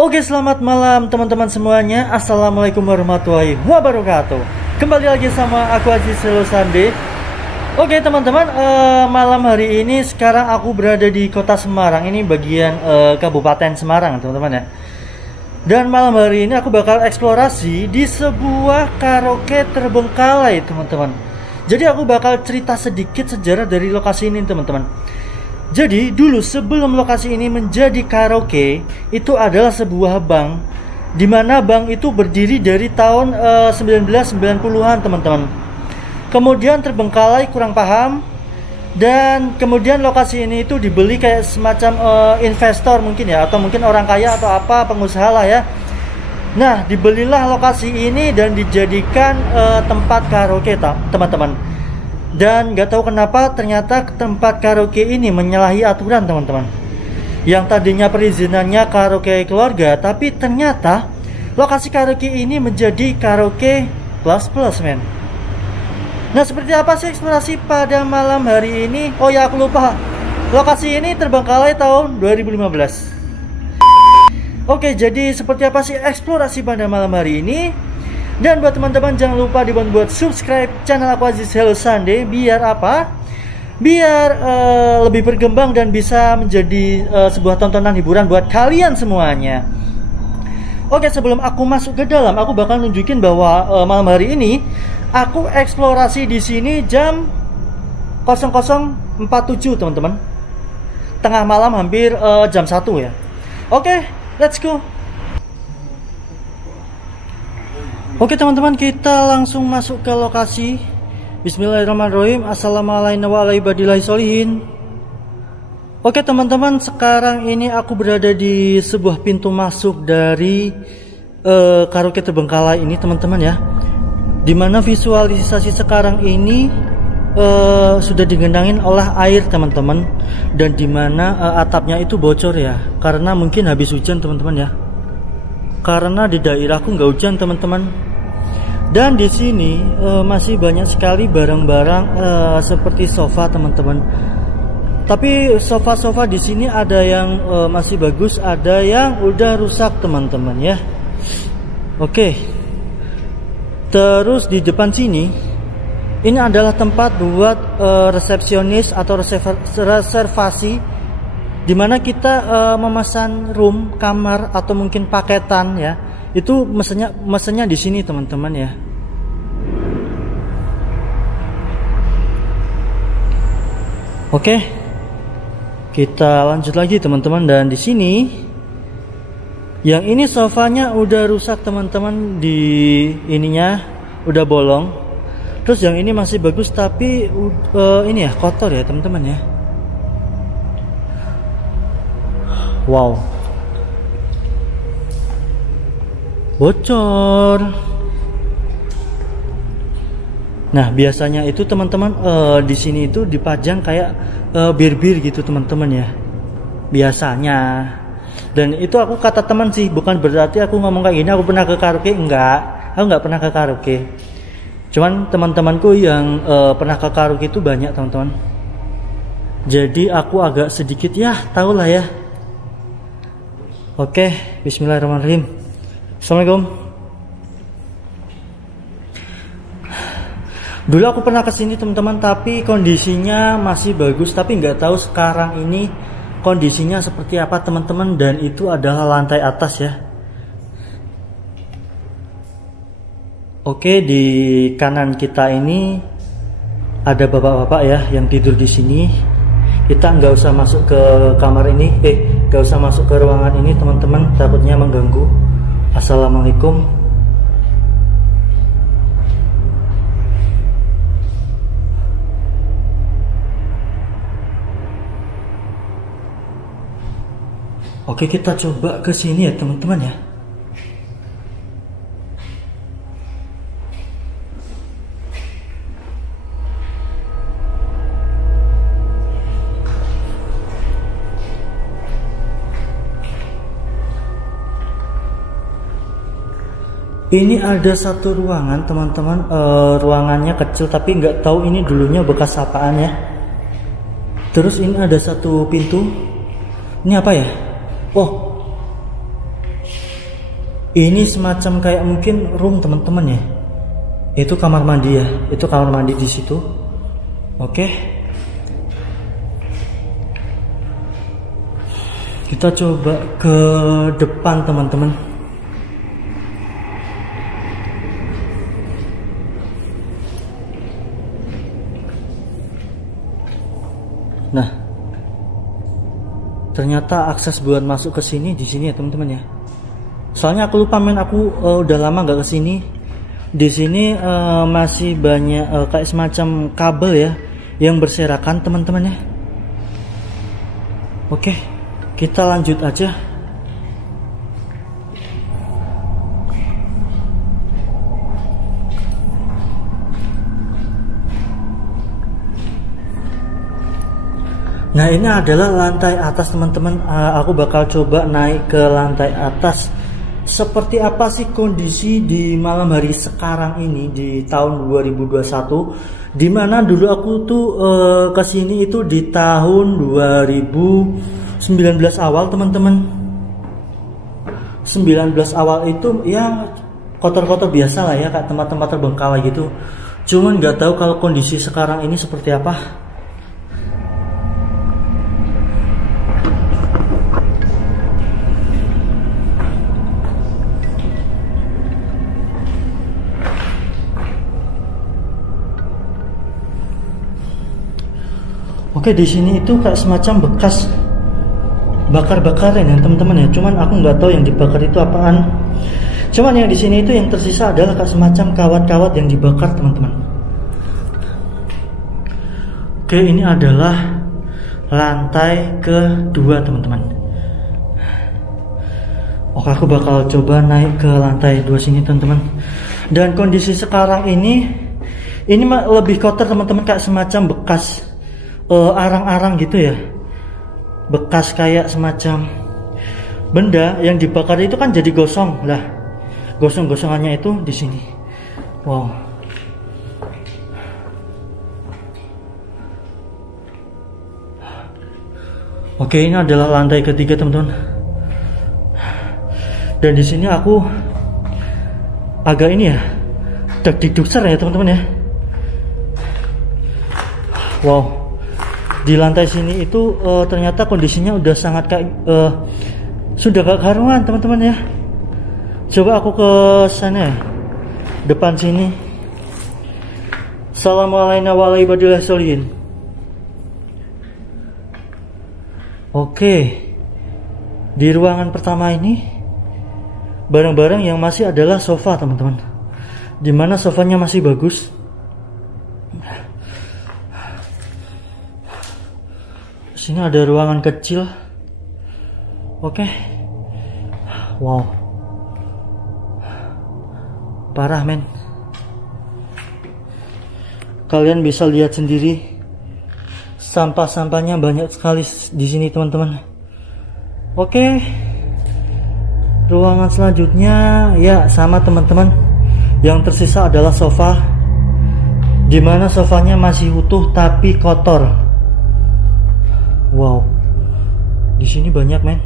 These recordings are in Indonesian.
Oke, selamat malam teman-teman semuanya. Assalamualaikum warahmatullahi wabarakatuh. Kembali lagi sama aku Aziz Sande. Oke teman-teman, malam hari ini sekarang aku berada di kota Semarang. Ini bagian Kabupaten Semarang teman-teman ya. Dan malam hari ini aku bakal eksplorasi di sebuah karaoke terbengkalai teman-teman. Jadi aku bakal cerita sedikit sejarah dari lokasi ini teman-teman. Jadi dulu sebelum lokasi ini menjadi karaoke, itu adalah sebuah bank, dimana bank itu berdiri dari tahun 1990-an teman-teman. Kemudian terbengkalai, kurang paham, dan kemudian lokasi ini itu dibeli kayak semacam investor mungkin ya, atau mungkin orang kaya atau apa, pengusaha lah ya. Nah, dibelilah lokasi ini dan dijadikan tempat karaoke teman-teman. Dan gak tahu kenapa ternyata tempat karaoke ini menyalahi aturan teman-teman. Yang tadinya perizinannya karaoke keluarga, tapi ternyata lokasi karaoke ini menjadi karaoke plus men. Nah, seperti apa sih eksplorasi pada malam hari ini? Oh ya, aku lupa, lokasi ini terbengkalai tahun 2015. Oke, jadi seperti apa sih eksplorasi pada malam hari ini? Dan buat teman-teman jangan lupa dibantu buat subscribe channel aku Aziz Sande. Biar apa? Biar lebih berkembang dan bisa menjadi sebuah tontonan hiburan buat kalian semuanya. Oke, sebelum aku masuk ke dalam, aku bakal nunjukin bahwa malam hari ini aku eksplorasi di sini jam 00.47 teman-teman. Tengah malam, hampir jam 1 ya. Oke, let's go. Oke teman-teman, kita langsung masuk ke lokasi. Bismillahirrahmanirrahim. Assalamualaikum warahmatullahi wabarakatuh. Oke teman-teman, sekarang ini aku berada di sebuah pintu masuk dari karaoke terbengkalai ini teman-teman ya. Dimana visualisasi sekarang ini sudah digenangin oleh air teman-teman. Dan dimana atapnya itu bocor ya, karena mungkin habis hujan teman-teman ya. Karena di daerahku nggak hujan teman-teman. Dan di sini masih banyak sekali barang-barang seperti sofa teman-teman. Tapi sofa-sofa di sini ada yang masih bagus, ada yang udah rusak teman-teman ya. Oke. Terus di depan sini ini adalah tempat buat resepsionis atau reservasi, dimana kita memesan room, kamar atau mungkin paketan ya. Itu mesennya di sini teman-teman ya. Oke, kita lanjut lagi teman-teman. Dan di sini, yang ini sofanya udah rusak teman-teman, di ininya udah bolong. Terus yang ini masih bagus tapi ini ya kotor ya teman-teman ya. Wow, bocor. Nah, biasanya itu teman-teman di sini itu dipajang kayak bir-bir gitu teman-teman ya. Biasanya. Dan itu aku kata teman sih, bukan berarti aku ngomong kayak gini aku pernah ke karaoke, enggak. Aku enggak pernah ke karaoke. Cuman teman-temanku yang pernah ke karaoke itu banyak teman-teman. Jadi aku agak sedikit ya, tahulah ya. Oke, bismillahirrahmanirrahim. Assalamualaikum. Dulu aku pernah kesini teman-teman, tapi kondisinya masih bagus. Tapi nggak tahu sekarang ini kondisinya seperti apa teman-teman. Dan itu adalah lantai atas ya. Oke, di kanan kita ini ada bapak-bapak ya yang tidur di sini. Kita nggak usah masuk ke kamar ini, nggak usah masuk ke ruangan ini teman-teman, takutnya mengganggu. Assalamualaikum. Oke, kita coba ke sini ya teman-teman ya. Ini ada satu ruangan teman-teman, ruangannya kecil tapi nggak tahu ini dulunya bekas apaan ya. Terus ini ada satu pintu. Ini apa ya? Oh, Ini semacam kayak mungkin room teman-teman ya. Itu kamar mandi ya. Itu kamar mandi di situ. Oke. Kita coba ke depan teman-teman. Nah, ternyata akses buat masuk ke sini di sini ya teman-teman ya. Soalnya aku lupa men, aku udah lama nggak kesini. Di sini masih banyak kayak semacam kabel ya yang berserakan teman-teman ya. Oke, kita lanjut aja. Nah, ini adalah lantai atas teman-teman. Aku bakal coba naik ke lantai atas. Seperti apa sih kondisi di malam hari sekarang ini di tahun 2021? Dimana dulu aku tuh kesini itu di tahun 2019 awal teman-teman. 19 awal itu ya kotor-kotor biasa lah ya, kayak tempat-tempat terbengkalai gitu. Cuman nggak tahu kalau kondisi sekarang ini seperti apa. Oke, di sini itu kayak semacam bekas bakar-bakaran ya teman-teman ya. Cuman aku nggak tahu yang dibakar itu apaan. Cuman yang di sini itu yang tersisa adalah kayak semacam kawat-kawat yang dibakar teman-teman. Oke, ini adalah lantai kedua teman-teman. Oke, aku bakal coba naik ke lantai 2 sini teman-teman. Dan kondisi sekarang ini lebih kotor teman-teman, kayak semacam bekas arang-arang gitu ya, bekas kayak semacam benda yang dibakar itu kan jadi gosong lah, gosong-gosongannya itu di sini. Wow. Oke, ini adalah lantai ketiga teman-teman. Dan di sini aku agak ini ya, deg-degdukser ya teman-teman ya. Wow. Di lantai sini itu ternyata kondisinya udah sangat kayak sudah gak karuan teman-teman ya. Coba aku ke sana ya, depan sini. Assalamualaikum warahmatullahi wabarakatuh. Oke, di ruangan pertama ini barang-barang yang masih adalah sofa teman-teman, dimana sofanya masih bagus. Sini ada ruangan kecil. Oke. Wow. Parah men. Kalian bisa lihat sendiri. Sampah-sampahnya banyak sekali di sini teman-teman. Oke. Ruangan selanjutnya ya sama teman-teman. Yang tersisa adalah sofa. Dimana sofanya masih utuh tapi kotor. Wow, di sini banyak men.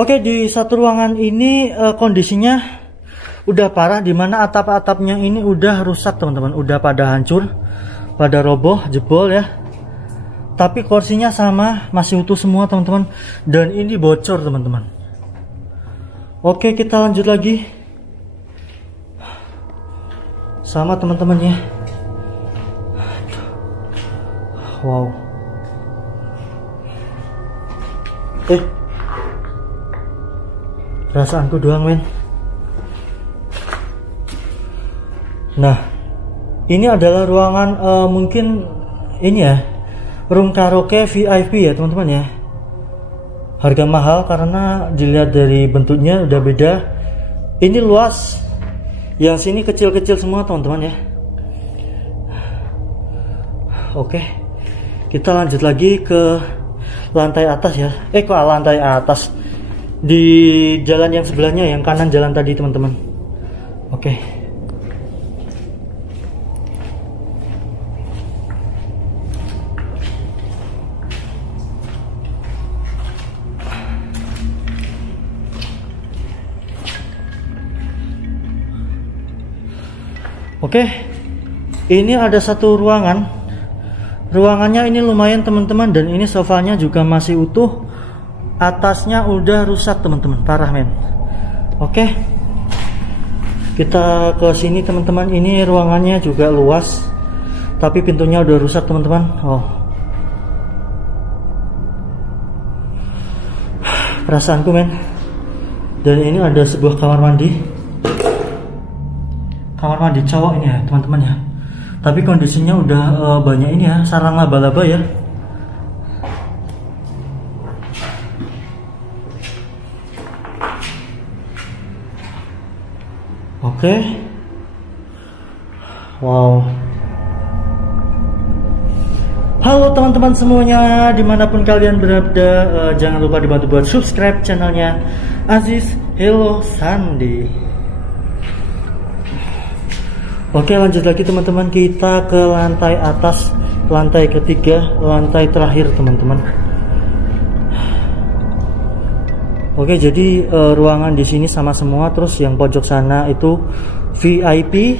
Oke, di satu ruangan ini kondisinya udah parah, dimana atap-atapnya ini udah rusak teman-teman, udah pada hancur, pada roboh, jebol ya. Tapi kursinya sama, masih utuh semua teman-teman. Dan ini bocor teman-teman. Oke, kita lanjut lagi. Sama teman-teman ya. Wow. Perasaanku doang men. Nah, ini adalah ruangan mungkin ini ya, room karaoke VIP ya teman-teman ya. Harga mahal karena dilihat dari bentuknya udah beda. Ini luas, yang sini kecil-kecil semua teman-teman ya. Oke, kita lanjut lagi ke lantai atas ya. Ke lantai atas, di jalan yang sebelahnya, yang kanan jalan tadi teman-teman. Oke. Oke, ini ada satu ruangan. Ruangannya ini lumayan teman-teman, dan ini sofanya juga masih utuh. Atasnya udah rusak teman-teman, parah men. Oke, kita ke sini teman-teman. Ini ruangannya juga luas, tapi pintunya udah rusak teman-teman. Oh, perasaanku men. Dan ini ada sebuah kamar mandi. Kamar mandi cowok ini ya teman-teman ya. Tapi kondisinya udah banyak ini ya, sarang laba-laba ya. Oke. Wow. Halo teman-teman semuanya, dimanapun kalian berada, jangan lupa dibantu buat subscribe channelnya Aziz Hello Sandi. Oke, lanjut lagi teman-teman, kita ke lantai atas, lantai ketiga, lantai terakhir teman-teman. Oke, jadi ruangan di sini sama semua. Terus yang pojok sana itu VIP,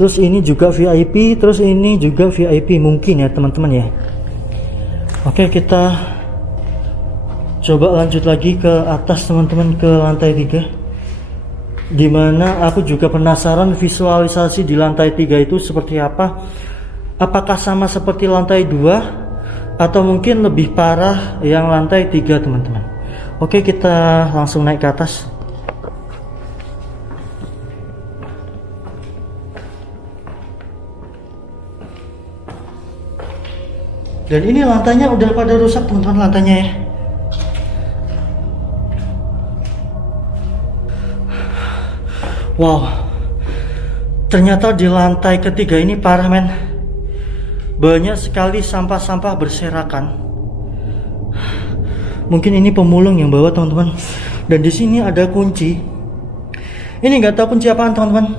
terus ini juga VIP, terus ini juga VIP mungkin ya teman-teman ya. Oke, kita coba lanjut lagi ke atas teman-teman, ke lantai 3. Dimana aku juga penasaran visualisasi di lantai 3 itu seperti apa. Apakah sama seperti lantai 2 atau mungkin lebih parah yang lantai 3 teman-teman. Oke, kita langsung naik ke atas. Dan ini lantainya udah pada rusak teman-teman, lantainya ya. Wow, ternyata di lantai ketiga ini parah men. Banyak sekali sampah-sampah berserakan. Mungkin ini pemulung yang bawa teman-teman. Dan di sini ada kunci. Ini nggak tahu kunci apaan teman-teman.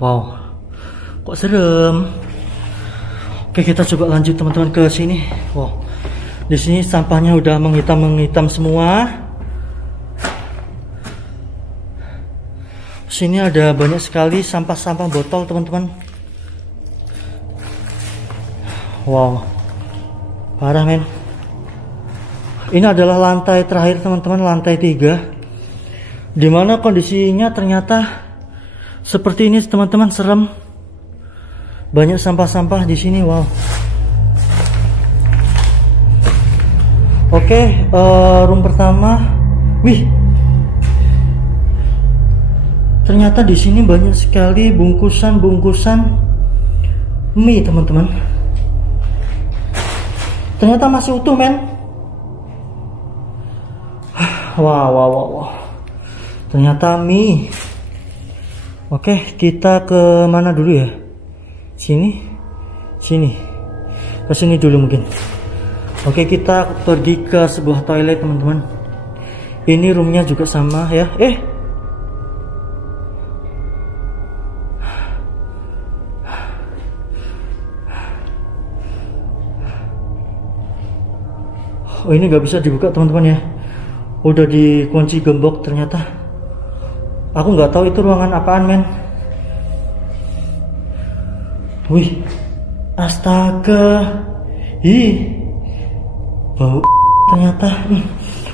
Wow, kok serem. Oke, kita coba lanjut teman-teman ke sini. Wow, di sini sampahnya udah menghitam semua. Sini ada banyak sekali sampah-sampah botol teman-teman. Wow, parah men. Ini adalah lantai terakhir teman-teman, lantai 3. Dimana kondisinya ternyata seperti ini teman-teman, serem. Banyak sampah-sampah di sini. Wow. Oke, room pertama. Wih, ternyata di sini banyak sekali bungkusan-bungkusan mie teman-teman. Ternyata masih utuh men. Wow. Ternyata mie. Oke, kita ke mana dulu ya? Sini. Ke sini dulu mungkin. Oke, kita pergi ke sebuah toilet teman-teman. Ini roomnya juga sama ya. Oh, ini nggak bisa dibuka teman-teman ya. Udah dikunci gembok ternyata. Aku nggak tahu itu ruangan apaan men. Wih, astaga. Bau ternyata.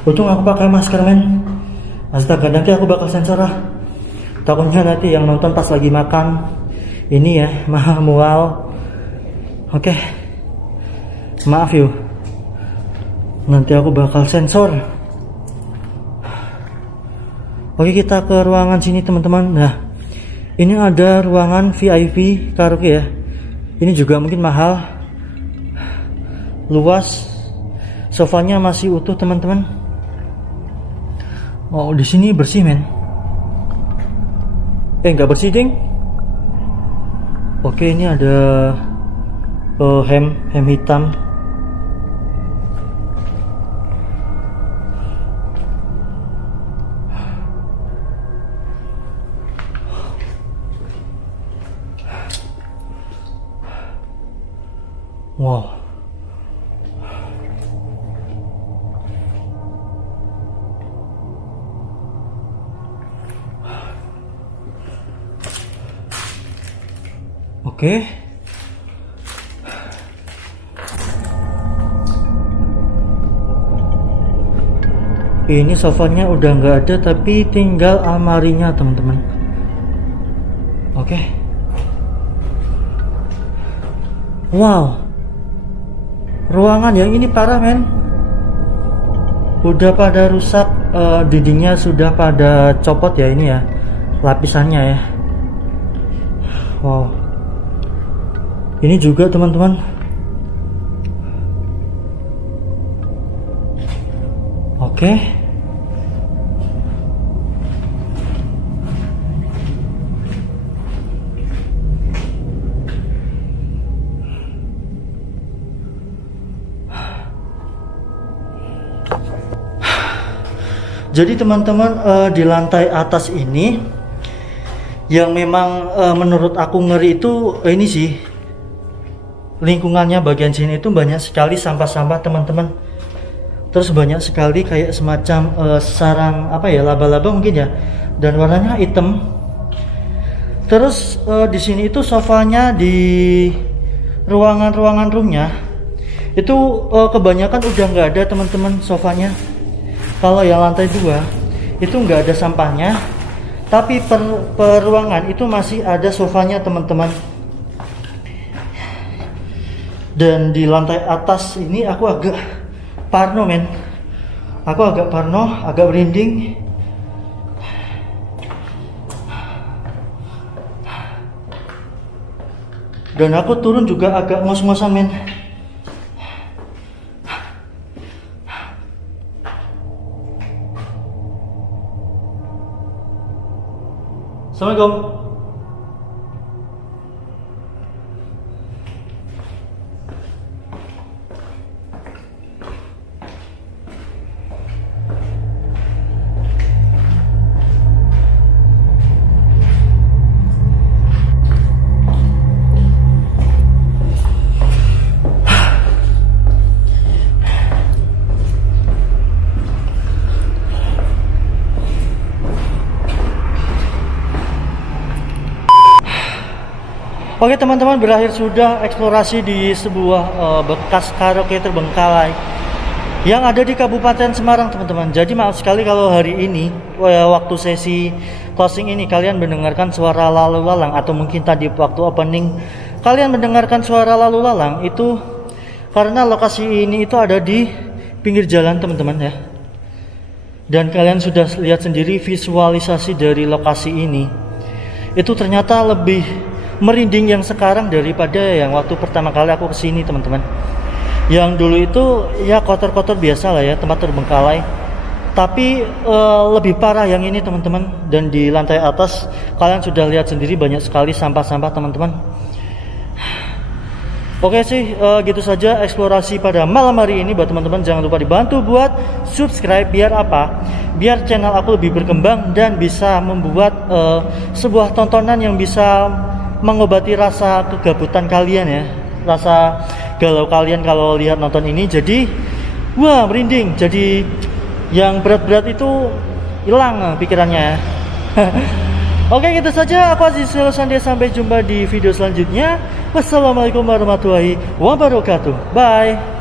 Untung aku pakai masker men. Astaga, nanti aku bakal sensor lah. Takutnya nanti yang nonton pas lagi makan ini ya, mual. Oke, maaf yuk. Nanti aku bakal sensor. Oke, kita ke ruangan sini teman-teman. Nah, ini ada ruangan VIP karaoke ya. Ini juga mungkin mahal. Luas. Sofanya masih utuh teman-teman. Oh, di sini bersih men. Nggak bersih ding. Oke, ini ada ham hitam. Wow. Oke. Ini sofanya udah nggak ada, tapi tinggal almarinya teman-teman. Oke. Wow, ruangan yang ini parah men. Udah pada rusak, dindingnya sudah pada copot ya ini ya, lapisannya ya. Wow. Ini juga teman-teman. Oke. Jadi teman-teman, di lantai atas ini yang memang menurut aku ngeri itu ini sih, lingkungannya bagian sini itu banyak sekali sampah-sampah teman-teman. Terus banyak sekali kayak semacam sarang apa ya, laba-laba mungkin ya, dan warnanya hitam. Terus di sini itu sofanya di ruangan roomnya itu kebanyakan udah nggak ada teman-teman sofanya. Kalau yang lantai 2 itu nggak ada sampahnya, tapi per ruangan itu masih ada sofanya teman-teman. Dan di lantai atas ini aku agak parno men. Aku agak parno, agak merinding. Dan aku turun juga agak ngos-ngosan men. Assalamualaikum. Oke teman-teman, berakhir sudah eksplorasi di sebuah bekas karaoke terbengkalai yang ada di Kabupaten Semarang teman-teman. Jadi maaf sekali kalau hari ini waktu sesi closing ini kalian mendengarkan suara lalu lalang, atau mungkin tadi waktu opening kalian mendengarkan suara lalu lalang, itu karena lokasi ini itu ada di pinggir jalan teman-teman ya. Dan kalian sudah lihat sendiri visualisasi dari lokasi ini. Itu ternyata lebih merinding yang sekarang daripada yang waktu pertama kali aku kesini teman-teman. Yang dulu itu ya kotor-kotor biasa lah ya, tempat terbengkalai. Tapi lebih parah yang ini teman-teman. Dan di lantai atas kalian sudah lihat sendiri banyak sekali sampah-sampah teman-teman. Oke sih, gitu saja eksplorasi pada malam hari ini buat teman-teman. Jangan lupa dibantu buat subscribe, biar apa? Biar channel aku lebih berkembang dan bisa membuat sebuah tontonan yang bisa mengobati rasa kegabutan kalian ya, rasa galau kalian kalau lihat nonton ini. Jadi wah merinding, jadi yang berat-berat itu hilang pikirannya. Oke, gitu saja, aku Aziz Sandi, sampai jumpa di video selanjutnya. Wassalamualaikum warahmatullahi wabarakatuh. Bye.